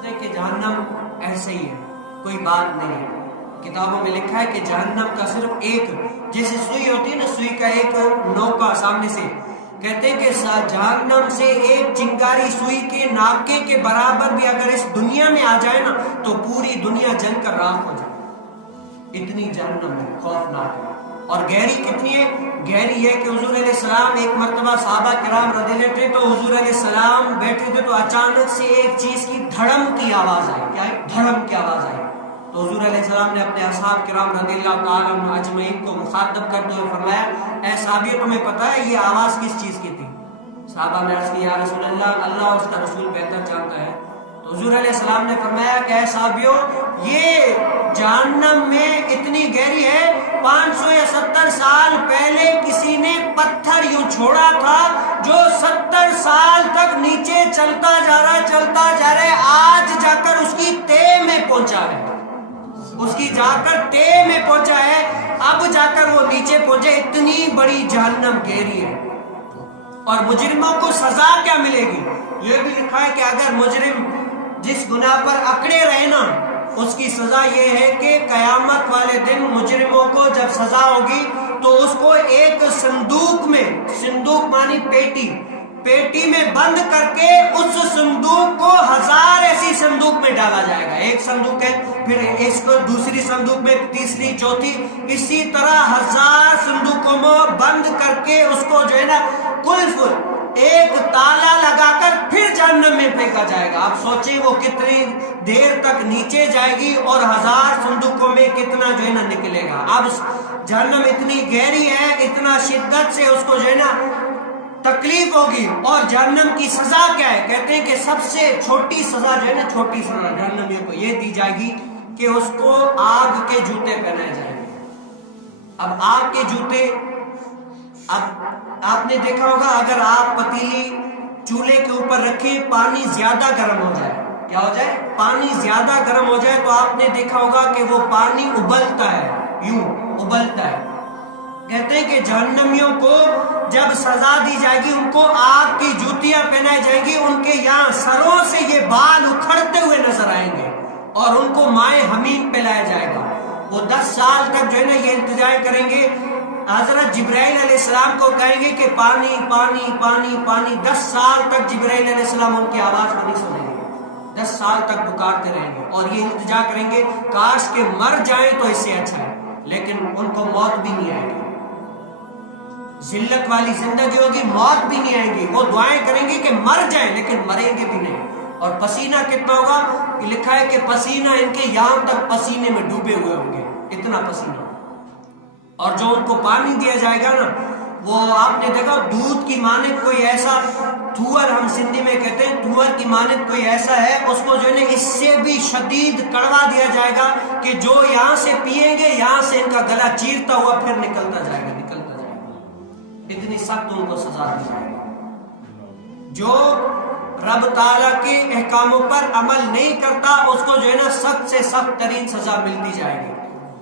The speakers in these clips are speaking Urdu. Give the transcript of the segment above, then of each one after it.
سمجھتے کہ جہنم ایسے ہی ہے، کوئی بات نہیں ہے۔ کتابوں میں لکھا ہے کہ جہنم کا صرف ایک، جیسے سوئی ہوتی ہے نا، سوئی کا ایک نوکا سامنے سے، کہتے ہیں کہ جہنم سے ایک چنگاری سوئی کے ناکے کے برابر بھی اگر اس دنیا میں آ جائے نا تو پوری دنیا جل کر راکھ ہو جائے، اتنی جہنم ہے، خوفناک ہے۔ اور گہری کتنی ہے؟ گہری ہے کہ حضور علیہ السلام ایک مرتبہ صحابہ کرام رضی اللہ تھے تو حضور علیہ السلام بیٹھے تھے تو اچانک سے ایک چیز کی دھڑم کی آواز آئی۔ کیا ہے؟ دھڑم کی آواز آئی تو حضور علیہ السلام نے اپنے اصحاب کرام رضی اللہ تعالیٰ عنہ اجمعین کو مخاطب کرتے ہوئے فرمایا، اے صحابیوں تمہیں پتہ ہے یہ آواز کس چیز کی تھی؟ صحابہ نے عرض کیا، یا رسول اللہ، اللہ اس کا رسول بہتر جانتا ہے۔ تو حضور علیہ السلام نے فرمایا کہ اے صحابیوں، یہ جہنم میں اتنی گہری ہے، 500 یا 70 سال پہلے کسی نے پتھر یوں چھوڑا تھا جو 70 سال تک نیچے چلتا جا رہا ہے، آج جا کر اس کی تہ میں پہنچا ہے، اس کی جا کر تہ میں پہنچا ہے، اب جا کر وہ نیچے پہنچے۔ اتنی بڑی جہنم گہری ہے۔ اور مجرموں کو سزا کیا ملے گی؟ یہ بھی لکھا ہے کہ اگر مجرم جس گناہ پر اکڑے رہے نا، اس کی سزا یہ ہے کہ قیامت والے دن مجرموں کو جب سزا ہوگی تو اس کو ایک صندوق میں، صندوق مانی پیٹی میں بند کر کے اس صندوق کو 1000 ایسی صندوق میں ڈالا جائے گا۔ ایک صندوق ہے، پھر اس کو دوسری صندوق میں، تیسری، چوتھی، اسی طرح 1000 صندوقوں میں بند کر کے اس کو جو ہے نا قلف، ایک تالا لگا کر پھر جہنم میں پھینکا جائے گا۔ آپ سوچیں وہ کتنی دیر تک نیچے جائے گی اور 1000 صندوقوں میں کتنا جو ہے نا نکلے گا۔ اب جہنم اتنی گہری ہے، اتنا شدت سے اس کو جو ہے نا تکلیف ہوگی۔ اور جہنم کی سزا کیا ہے؟ کہتے ہیں کہ سب سے چھوٹی سزا جو ہے نا، چھوٹی سزا جہنمیوں کو یہ دی جائے گی کہ اس کو آگ کے جوتے پہنائے جائیں گے۔ اب آگ کے جوتے، اب آپ نے دیکھا ہوگا اگر آپ پتیلی چولہے کے اوپر رکھیں، پانی زیادہ گرم ہو جائے، کیا ہو جائے؟ پانی زیادہ گرم ہو جائے تو آپ نے دیکھا ہوگا کہ وہ پانی ابلتا ہے، یوں ابلتا ہے۔ کہتے ہیں کہ جہنمیوں کو جب سزا دی جائے گی، ان کو آگ کی جوتیاں پہنائی جائیں گی، ان کے یہاں سروں سے یہ بال اکھڑتے ہوئے نظر آئیں گے اور ان کو مائع حمیم پلایا جائے گا۔ وہ 10 سال تک جو ہے نا یہ انتظار کریں گے۔ حضرت جبرائیل علیہ السلام کو کہیں گے کہ پانی پانی پانی پانی، 10 سال تک جبرائیل علیہ السلام ان کی آواز کو نہیں سنیں گے، 10 سال تک پکارتے رہیں گے اور یہ التجا کریں گے کاش کہ مر جائیں تو اس سے اچھا ہے، لیکن ان کو موت بھی نہیں آئے گی، ذلت والی زندگی ہوگی، موت بھی نہیں آئے گی۔ وہ دعائیں کریں گے کہ مر جائیں لیکن مریں گے بھی نہیں۔ اور پسینہ کتنا ہوگا؟ لکھا ہے کہ پسینہ ان کے یہاں تک پسینے میں ڈوبے ہوئے ہوں گے، اتنا پسینہ۔ اور جو ان کو پانی دیا جائے گا نا، وہ آپ نے دیکھا دودھ کی مانند کوئی ایسا تھور، ہم سندھی میں کہتے ہیں تھور کی مانند کوئی ایسا ہے، اس کو جو ہے نا اس سے بھی شدید کڑوا دیا جائے گا کہ جو یہاں سے پیئیں گے یہاں سے ان کا گلا چیرتا ہوا پھر نکلتا جائے گا، نکلتا جائے گا۔ اتنی سخت ان کو سزا دی جائے گی۔ جو رب تعالیٰ کے احکاموں پر عمل نہیں کرتا اس کو جو ہے نا سخت سے سخت ترین سزا ملتی جائے گی۔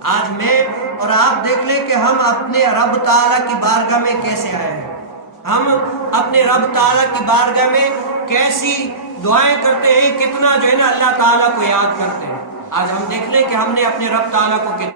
آج میں اور آپ دیکھ لیں کہ ہم اپنے رب تعالیٰ کی بارگاہ میں کیسے آئے ہیں، ہم اپنے رب تعالیٰ کی بارگاہ میں کیسی دعائیں کرتے ہیں، کتنا جو ہے نا اللہ تعالیٰ کو یاد کرتے ہیں۔ آج ہم دیکھ لیں کہ ہم نے اپنے رب تعالیٰ کو